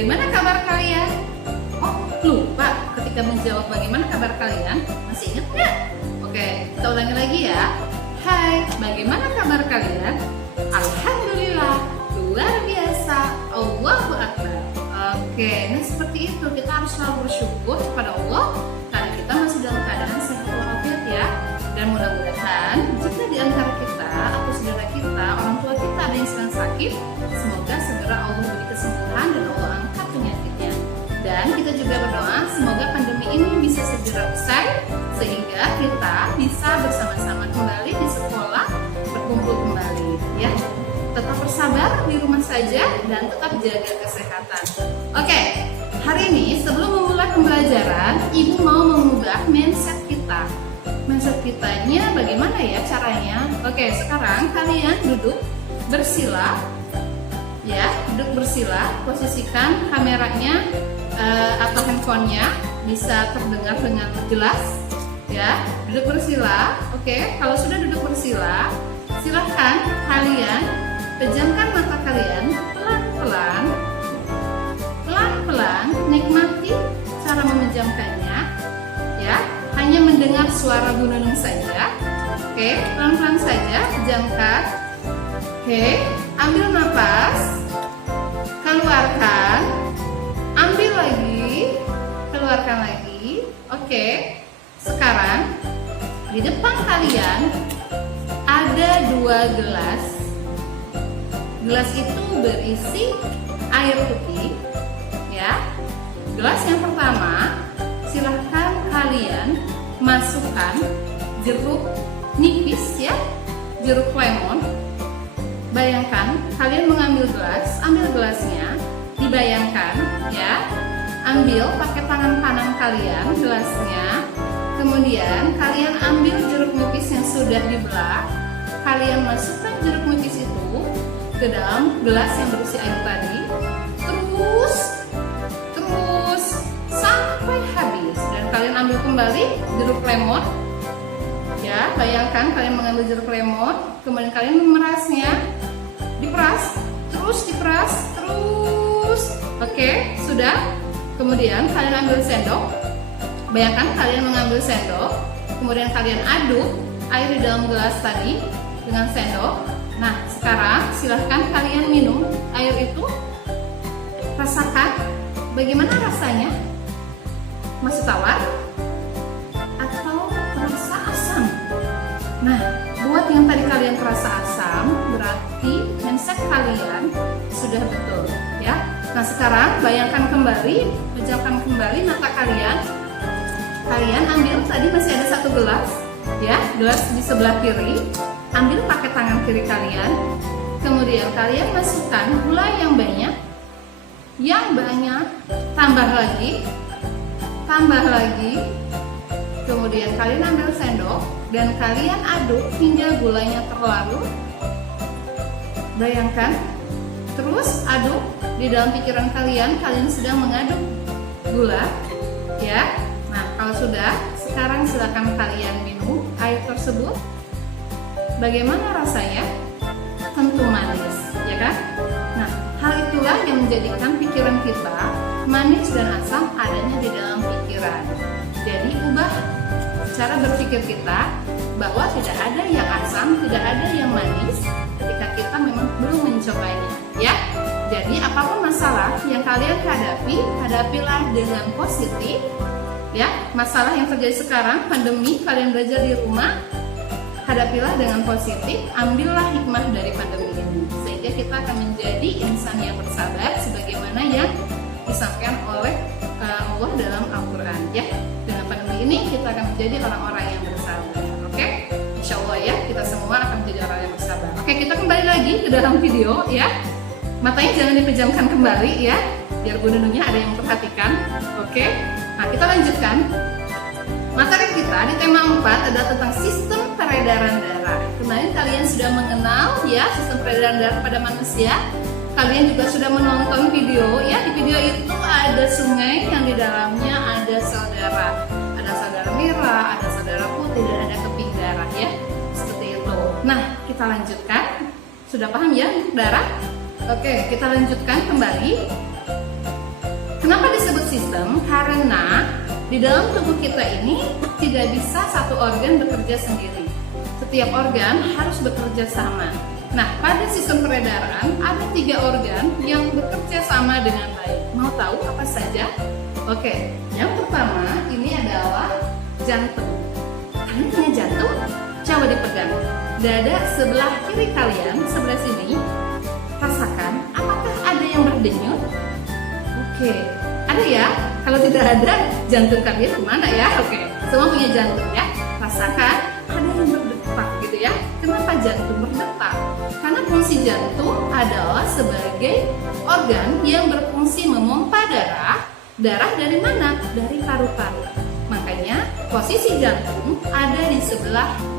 bagaimana kabar kalian? Oh, lupa ketika menjawab bagaimana kabar kalian. Masih ingat nggak? Oke, kita ulangi lagi ya. Hai, bagaimana kabar kalian? Alhamdulillah, luar biasa, Allahu Akbar. Oke, nah seperti itu, kita harus selalu bersyukur kepada Allah karena kita masih dalam keadaan sehat walafiat ya. Dan mudah-mudahan jika di antara kita atau saudara kita, orang tua kita ada yang sedang sakit, semoga segera Allah beri kesembuhan dan Allah angkat penyakitnya. Dan kita juga berdoa semoga pandemi ini bisa segera usai sehingga kita bisa bersama-sama kembali di sekolah, berkumpul kembali ya. Tetap bersabar di rumah saja dan tetap jaga kesehatan. Oke, hari ini sebelum memulai pembelajaran, Ibu mau mengubah mindset kita. Mindset kitanya bagaimana ya caranya? Oke, sekarang kalian duduk bersila ya, duduk bersila, posisikan kameranya atau handphonenya bisa terdengar dengan jelas ya. Duduk bersila. Oke, kalau sudah duduk bersila, silahkan kalian pejamkan mata kalian pelan-pelan, pelan-pelan, nikmati cara memejamkannya ya. Hanya mendengar suara gunung saja. Oke, pelan-pelan saja pejamkan. Oke, ambil nafas, keluarkan, ambil lagi, keluarkan lagi. Oke, sekarang di depan kalian ada 2 gelas. Gelas itu berisi air putih ya. Gelas yang pertama, silahkan kalian masukkan jeruk nipis ya, jeruk lemon. Bayangkan kalian mengambil gelas, ambil gelasnya, dibayangkan ya, ambil pakai tangan kanan kalian gelasnya, kemudian kalian ambil jeruk nipis yang sudah dibelah, kalian masukkan jeruk nipis itu ke dalam gelas yang berisi air tadi, terus sampai habis, dan kalian ambil kembali jeruk lemon ya. Bayangkan kalian mengambil jeruk lemon, kemudian kalian memerasnya, diperas terus. Oke, sudah. Kemudian kalian ambil sendok. Bayangkan kalian mengambil sendok, kemudian kalian aduk air di dalam gelas tadi dengan sendok. Nah, sekarang silahkan kalian minum air itu. Rasakan bagaimana rasanya. Masih tawar atau terasa asam? Nah, buat yang tadi kalian terasa asam, berarti mindset kalian sudah betul ya. Nah, sekarang bayangkan kembali, pejamkan kembali mata kalian. Kalian ambil, tadi masih ada 1 gelas ya, gelas di sebelah kiri. Ambil pakai tangan kiri kalian. Kemudian kalian masukkan gula yang banyak, tambah lagi. Kemudian kalian ambil sendok dan kalian aduk hingga gulanya terlarut. Bayangkan, terus aduk. Di dalam pikiran kalian sedang mengaduk gula ya. Nah, kalau sudah, sekarang silakan kalian minum air tersebut. Bagaimana rasanya? Tentu manis, ya kan? Nah, hal itulah yang menjadikan pikiran kita manis dan asam adanya di dalam pikiran. Jadi ubah cara berpikir kita bahwa tidak ada yang asam, tidak ada yang manis ketika kita memang belum mencobanya, ya. Jadi apapun masalah yang kalian hadapi, hadapilah dengan positif, ya. Masalah yang terjadi sekarang, pandemi, kalian belajar di rumah, hadapilah dengan positif, ambillah hikmah dari pandemi ini, sehingga kita akan menjadi insan yang bersabar sebagaimana yang disampaikan oleh Allah dalam Al-Quran ya. Dengan pandemi ini kita akan menjadi orang-orang yang bersabar. Oke? Insya Allah ya, kita semua akan menjadi orang yang bersabar. Oke, kita kembali lagi ke dalam video ya. Matanya jangan dipejamkan kembali ya, biar Bu Nununya ada yang memperhatikan. Oke? Nah, kita lanjutkan. Materi kita di tema 4 adalah tentang sistem peredaran darah. Kemarin kalian sudah mengenal ya sistem peredaran darah pada manusia. Kalian juga sudah menonton video ya. Di video itu ada sungai yang di dalamnya ada sel darah. Ada sel darah merah, ada sel darah putih, dan ada keping darah ya. Seperti itu. Nah, kita lanjutkan. Sudah paham ya darah? Oke, kita lanjutkan kembali. Kenapa disebut sistem? Karena di dalam tubuh kita ini tidak bisa satu organ bekerja sendiri. Setiap organ harus bekerja sama. Nah, pada sistem peredaran ada 3 organ yang bekerja sama dengan baik. Mau tahu apa saja? Oke, yang pertama ini adalah jantung. Kalian punya jantung? Coba dipegang. Dada sebelah kiri kalian, sebelah sini. Rasakan, apakah ada yang berdenyut? Oke, ada ya? Kalau tidak ada, jantung kalian kemana ya? Oke, semua punya jantung ya. Rasakan, ada yang berdetak gitu ya. Kenapa jantung berdetak? Karena fungsi jantung adalah sebagai organ yang berfungsi memompa darah. Darah dari mana? Dari paru-paru. Makanya posisi jantung ada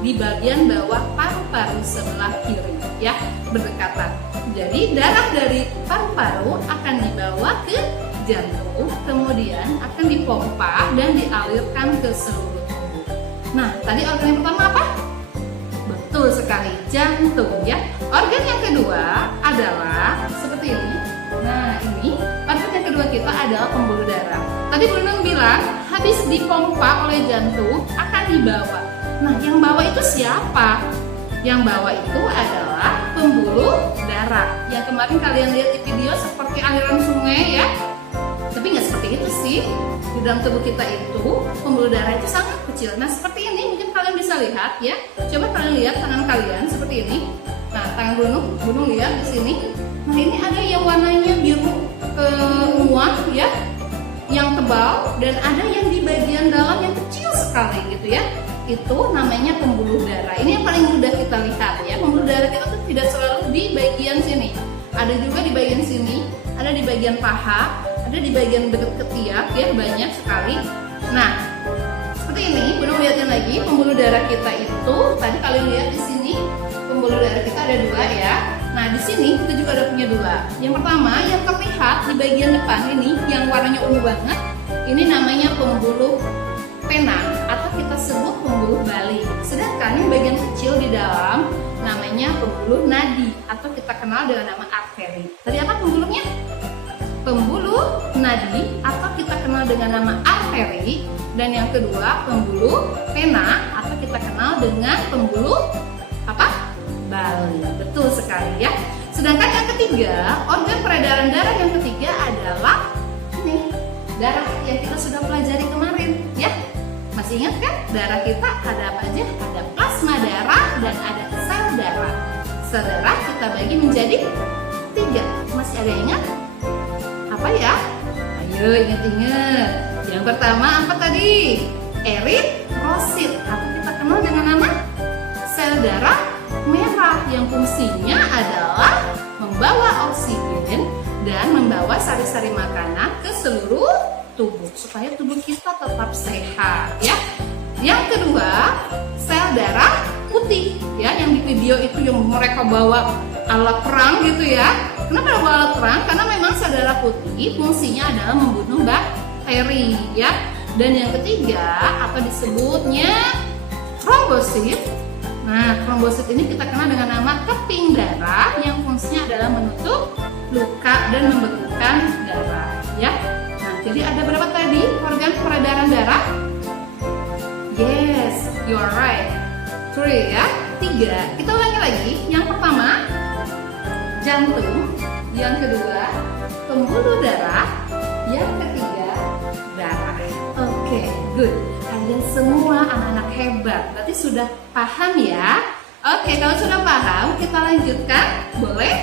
di bagian bawah paru-paru sebelah kiri ya, berdekatan. Jadi darah dari paru-paru akan dibawa ke jantung, kemudian akan dipompa dan dialirkan ke seluruh tubuh. Nah, tadi organ yang pertama apa? Betul sekali, jantung ya. Organ yang kedua adalah seperti ini. Nah, ini organ yang kedua kita adalah pembuluh darah. Tadi Bu Nunung bilang habis dipompa oleh jantung akan dibawa. Nah, yang bawa itu siapa? Yang bawa itu adalah pembuluh darah. Yang kemarin kalian lihat di video seperti aliran sungai ya. Tapi nggak seperti itu sih. Di dalam tubuh kita itu pembuluh darah itu sangat kecil. Nah, seperti ini mungkin kalian bisa lihat ya. Coba kalian lihat tangan kalian seperti ini. Nah, tangan Bu Nunung lihat di sini. Nah, ini ada yang warnanya biru ungu ya, yang tebal, dan ada yang di bagian dalam yang kecil sekali gitu ya. Itu namanya pembuluh darah. Ini yang paling mudah kita lihat ya. Pembuluh darah kita tuh tidak selalu di bagian sini. Ada juga di bagian sini, ada di bagian paha, ada di bagian dekat ketiak ya, banyak sekali. Nah, seperti ini, belum lihatin lagi pembuluh darah kita itu. Tadi kalian lihat di sini pembuluh darah kita ada 2 ya. Nah, di sini kita juga ada punya 2. Yang pertama yang terlihat di bagian depan ini yang warnanya ungu banget, ini namanya pembuluh pena atau kita sebut pembuluh balik. Sedangkan yang bagian kecil di dalam namanya pembuluh nadi atau kita kenal dengan nama arteri. Tadi apa pembuluhnya? Pembuluh nadi atau kita kenal dengan nama arteri. Dan yang kedua pembuluh pena atau kita kenal dengan pembuluh apa? Bali. Betul sekali ya. Sedangkan yang ketiga, organ peredaran darah yang ketiga adalah ini, darah yang kita sudah pelajari kemarin ya. Masih ingat kan? Darah kita ada apa aja? Ada plasma darah dan ada sel darah. Sel darah kita bagi menjadi 3. Masih ada ingat? Apa ya? Ayo ingat-ingat. Yang pertama apa tadi? Eritrosit atau kita kenal dengan nama sel darah merah yang fungsinya adalah membawa oksigen dan membawa sari-sari makanan ke seluruh tubuh supaya tubuh kita tetap sehat ya. Yang kedua, sel darah putih ya, yang di video itu yang mereka bawa alat perang gitu ya. Kenapa bawa alat perang? Karena memang sel darah putih fungsinya adalah membunuh bakteri ya. Dan yang ketiga atau disebutnya trombosit. Nah, trombosit ini kita kenal dengan nama keping darah yang fungsinya adalah menutup luka dan membekukan darah ya. Nah, jadi ada berapa tadi organ peredaran darah? Yes, you are right. 3 ya, 3. Kita ulangi lagi. Yang pertama jantung, yang kedua pembuluh darah, yang ketiga darah. Oke, good. Kalian semua anak-anak hebat. Berarti sudah paham ya? Oke, kalau sudah paham, kita lanjutkan. Boleh?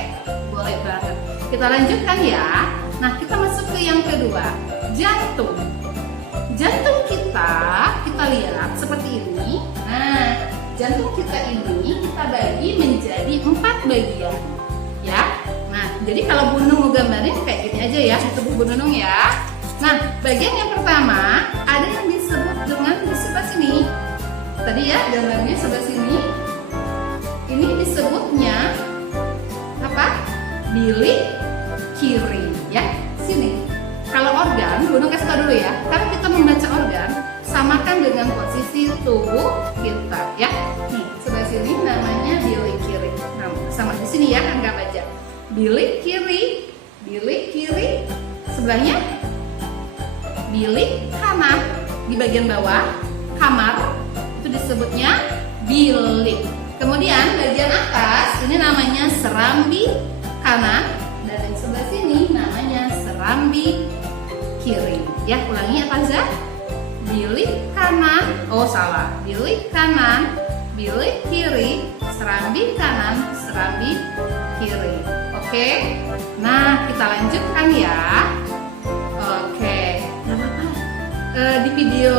Boleh banget. Kita lanjutkan ya. Nah, kita masuk ke yang kedua, jantung. Jantung kita lihat seperti ini. Nah, jantung kita ini kita bagi menjadi 4 bagian. Ya. Nah, jadi kalau Bu Nunung mau gambarin kayak gini aja ya, tubuh Bu Nunung ya. Nah, bagian yang pertama ada yang disebut dengan di sebelah sini. Tadi ya gambarnya sebelah sini. Ini disebutnya apa? Bilik kiri ya. Sini. Kalau organ, Bu Nunung kasih tau dulu ya. Kalau kita membaca organ, samakan dengan posisi tubuh kita ya. Nih, sebelah sini namanya bilik kiri. Nah, sama di sini ya, anggap aja. Bilik kiri, sebelahnya bilik kanan. Di bagian bawah kamar itu disebutnya bilik. Kemudian bagian atas ini namanya serambi kanan, dan di sebelah sini namanya serambi kiri. Ya, ulangi ya Faza. Bilik kanan, oh salah, bilik kanan, bilik kiri, serambi kanan, serambi kiri. Oke, nah kita lanjutkan ya. Oke, nggak apa-apa. Di video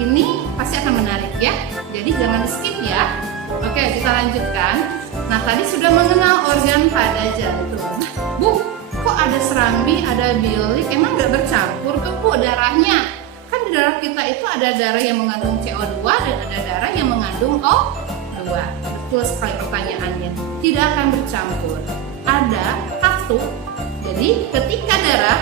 ini pasti akan menarik ya, jadi jangan skip ya. Oke, kita lanjutkan. Nah, tadi sudah mengenal organ pada jantung. Bu, kok ada serambi, ada bilik, emang nggak bercampur tuh Bu darahnya? Kan di darah kita itu ada darah yang mengandung CO2 dan ada darah yang mengandung O2. Betul sekali pertanyaannya. Tidak akan bercampur. Ada satu. Jadi ketika darah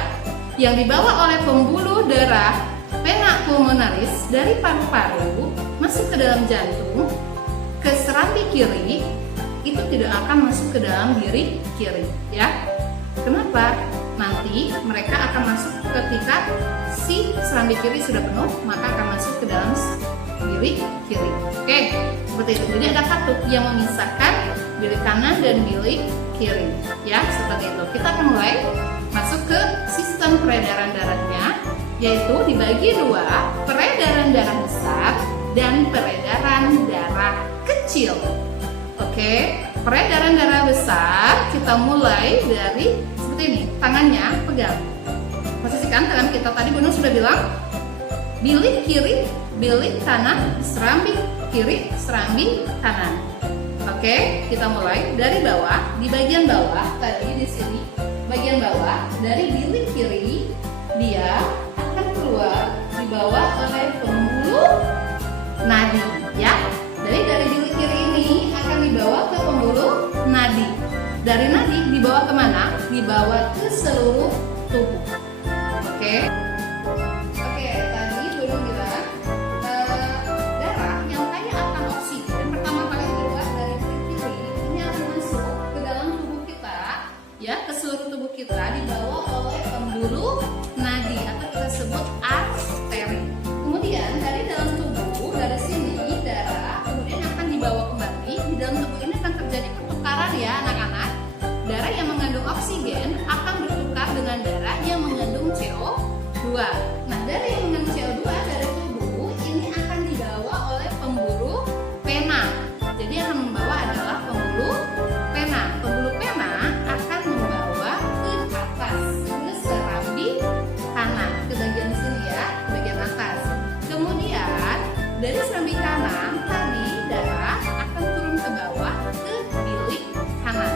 yang dibawa oleh pembuluh darah vena pulmonaris dari paru-paru masuk ke dalam jantung, ke serambi kiri, itu tidak akan masuk ke dalam bilik kiri, ya. Kenapa? Nanti mereka akan masuk ketika si serambi kiri sudah penuh, maka akan masuk ke dalam bilik kiri. Oke, seperti itu. Jadi ada katup yang memisahkan bilik kanan dan bilik kiri, ya, seperti itu. Kita akan mulai masuk ke sistem peredaran darahnya, yaitu dibagi dua, peredaran darah besar dan peredaran darah kecil. Oke, peredaran darah besar kita mulai dari seperti ini, tangannya pegang. Posisikan tangan kita, tadi Bunda sudah bilang bilik kiri, bilik kanan, serambi kiri, serambi kanan. Oke, kita mulai dari bawah. Di bagian bawah tadi di sini, bagian bawah dari bilik kiri dia akan keluar dibawa oleh pembuluh nadi, ya. Dari bilik kiri ini akan dibawa ke pembuluh nadi. Dari nadi dibawa kemana? Dibawa ke seluruh tubuh. Oke. Oke, tadi Bunda bilang darah yang kaya akan oksigen pertama kali keluar dari bilik kiri ini akan masuk ke dalam tubuh kita, ya, ke seluruh tubuh kita, dibawa oleh pembuluh nadi atau kita sebut arteri. Kemudian dari dalam tubuh, dari sini darah kemudian akan dibawa kembali. Di dalam tubuh ini akan terjadi pertukaran ya anak-anak. Darah yang mengandung oksigen akan bertukar dengan darah yang mengandung CO2. Nah, darah yang mengandung CO2 dari tubuh ini akan dibawa oleh pembuluh vena. Jadi yang membawa adalah pembuluh vena. Pembuluh vena akan membawa ke atas, ke serambi kanan, ke bagian sini ya, ke bagian atas. Kemudian dari serambi kanan tadi darah akan turun ke bawah ke bilik kanan.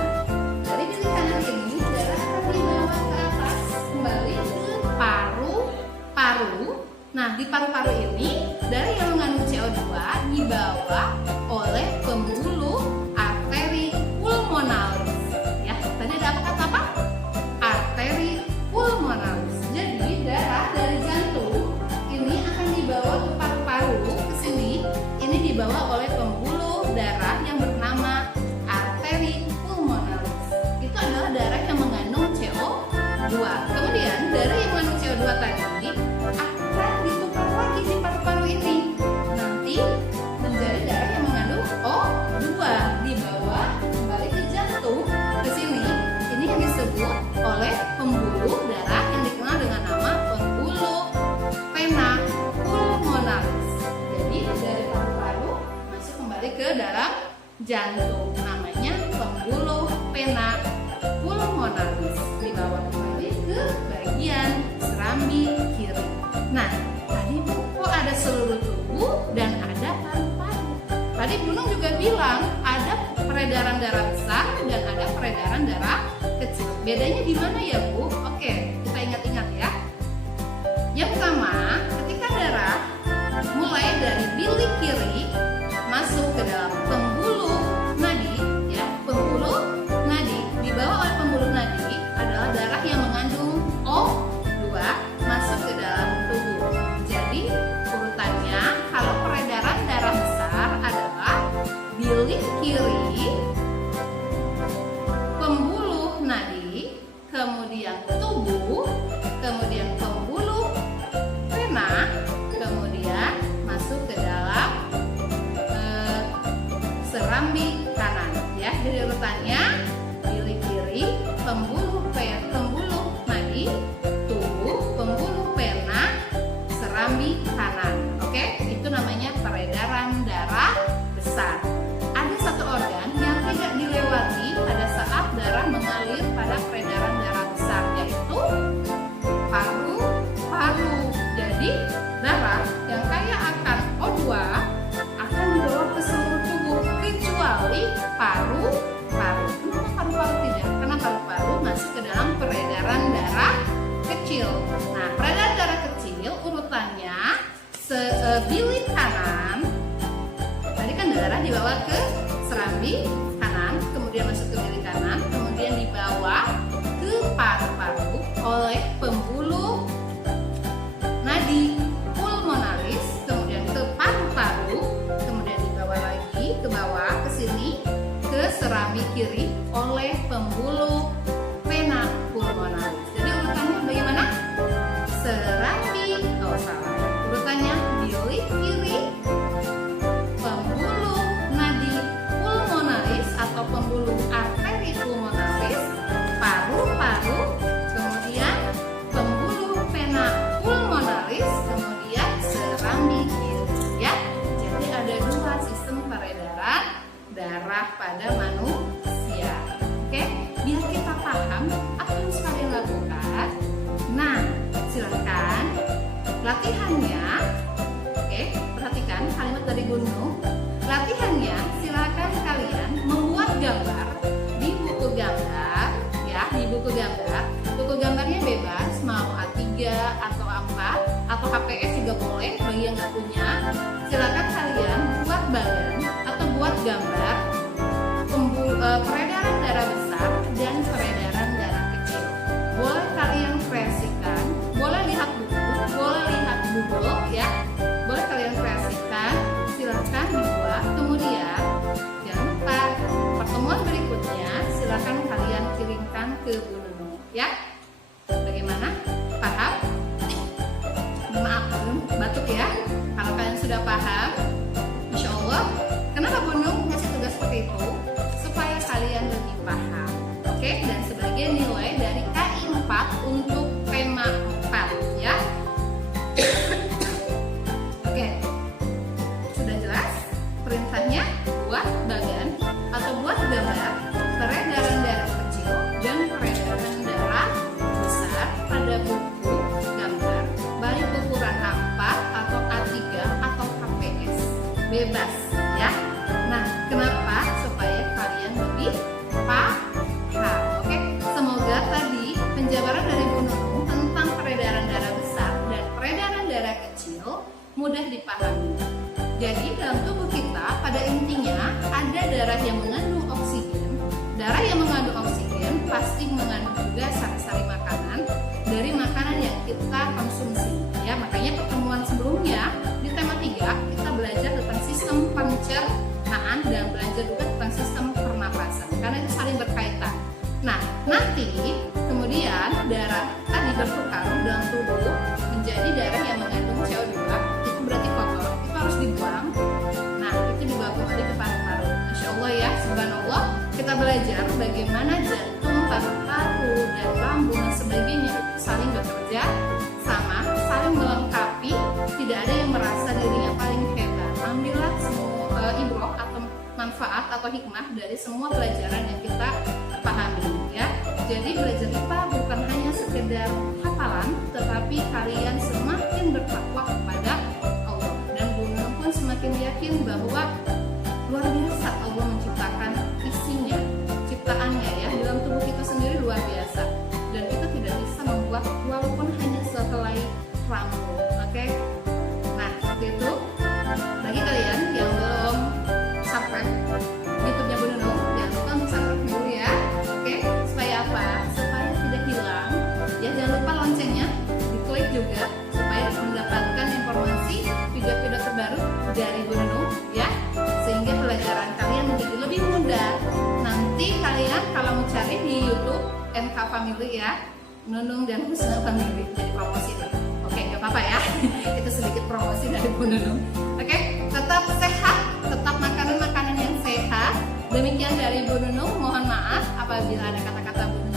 Dari bilik kanan ini darah akan dibawa ke atas kembali ke paru-paru. Nah, di paru-paru ini darah yang mengandung CO2 dibawa oleh pembuluh arteri pulmonalis. Ya, tadi ada kata apa? Arteri pulmonalis. Jadi darah dari jantung ini akan dibawa ke paru-paru ke sini. Ini dibawa oleh pembuluh darah yang bernama arteri pulmonalis. Itu adalah darah yang mengandung CO2. Kemudian darah yang mengandung CO2 tadi akan ditukar lagi di paru-paru ini. Nanti menjadi darah yang mengandung O2, dibawa kembali ke jantung ke sini. Ini yang disebut oleh pembuluh darah yang dikenal dengan nama pembuluh vena pulmonalis. Jadi dari paru-paru masuk kembali ke dalam jantung, namanya pembuluh vena pulmonalis, dibawa kembali ke bagian serambi kiri. Nah, tadi Bu, kok ada seluruh tubuh dan ada paru-paru? Tadi Bunung juga bilang ada peredaran darah besar dan ada peredaran darah kecil. Bedanya di mana ya Bu? Oke, kita ingat-ingat ya. Yang pertama, ketika darah mulai dari bilik kiri masuk ke dalam pembuluh nadi, ya, pembuluh nadi dibawa oleh pembuluh nadi adalah darah yang mengandung O2 masuk ke dalam tubuh. Jadi urutannya kalau peredaran darah besar adalah bilik kiri, pembuluh nadi, kemudian bilik kanan. Tadi kan darah dibawa ke serambi kanan, kemudian masuk ke bilik kanan, kemudian dibawa ke paru-paru oleh pembuluh nadi pulmonalis, kemudian ke paru-paru, kemudian dibawa lagi ke bawah ke sini ke serambi kiri oleh pembuluh vena pulmonalis. Jadi urutannya bagaimana? Serambi, salah. Urutannya bilik kiri, pembuluh nadi pulmonalis atau pembuluh arteri pulmonalis, paru-paru, kemudian pembuluh vena pulmonalis, kemudian serambi kiri, ya. Jadi ada dua sistem peredaran darah pada manusia. Oke, biar kita paham apa yang harus kalian lakukan. Nah, silakan latihannya. Oke, perhatikan kalimat dari Gunung. Latihannya, silakan kalian membuat gambar di buku gambar, ya, di buku gambar. Buku gambarnya bebas, mau A3 atau A4 atau HPS juga boleh bagi yang nggak punya. Silakan kalian buat bagan atau buat gambar peredaran darah besar dan peredaran darah kecil. Boleh kalian kreasikan, boleh lihat buku, boleh lihat Google, ya. Boleh kalian kreasikan, silakan dibuat. Kemudian jangan lupa pertemuan berikutnya silakan kalian kirimkan ke Bu Nunung, ya. Bagaimana? Paham? Maaf, belum batuk ya. Kalau kalian sudah paham, insya Allah. Kenapa Bu Nunung ngasih tugas seperti itu? Supaya kalian lebih paham. Oke, dan sebagai nilai dari KI 4 untuk tema 4, ya. Oke, sudah jelas perintahnya? Buat bagan atau buat gambar peredaran darah kecil dan peredaran darah besar pada buku gambar baik ukuran A4 atau A3 atau HPS, bebas, ya. Nah, kenapa? Supaya kalian lebih paham. Oke, semoga tadi penjabaran dari Bu Nunung tentang peredaran darah besar dan peredaran darah kecil mudah dipahami. Jadi dalam tubuh kita pada intinya ada darah yang mengandung oksigen. Darah yang mengandung oksigen pasti mengandung juga sari-sari makanan dari makanan yang kita konsumsi. Ya, makanya pertemuan sebelumnya di tema 3 kita belajar tentang sistem pencernaan dan belajar juga tentang sistem pernapasan karena itu saling berkaitan. Nah, nanti kemudian darah tadi bertukar dalam tubuh menjadi darah yang mengandung CO2, itu berarti kotor, itu harus dibuang. Nah, itu dibawa kembali ke paru-paru. Masya Allah, ya, subhanallah. Kita belajar bagaimana jantung, paru-paru, dan lambung dan sebagainya itu saling bekerja sama, saling melengkapi. Tidak ada yang merasa dirinya paling hebat. Ambillah semua ibroh atau manfaat atau hikmah dari semua pelajaran yang kita pahami, ya. Jadi belajar IPA bukan hanya sekedar hafalan, tetapi kalian semakin bertakwa kepada Allah. Dan Bu Nunung pun semakin yakin bahwa luar biasa Allah menciptakan isinya, ciptaannya, ya, dalam tubuh kita sendiri luar biasa. Dan kita tidak bisa membuat walaupun hanya sehelai rambut. Oke? Nah, seperti itu. Bagi kalian yang belum subscribe YouTube-nya Bu Nunung, jangan lupa untuk subscribe dulu, ya. Oke? Supaya apa? Supaya tidak hilang. Ya, jangan lupa loncengnya diklik juga supaya mendapatkan informasi video-video terbaru dari Bu Nunung, ya. Sehingga pelajaran kalian menjadi lebih mudah. Nanti kalian kalau mau cari di YouTube NK Family, ya, Nunung dan Husna Family, jadi promosi itu. Oke, nggak apa-apa, ya. Itu sedikit promosi dari Bu Nunung. Oke, tetap sehat, tetap makanan-makanan yang sehat. Demikian dari Bu Nunung. Mohon maaf apabila ada kata-kata Bu Nunung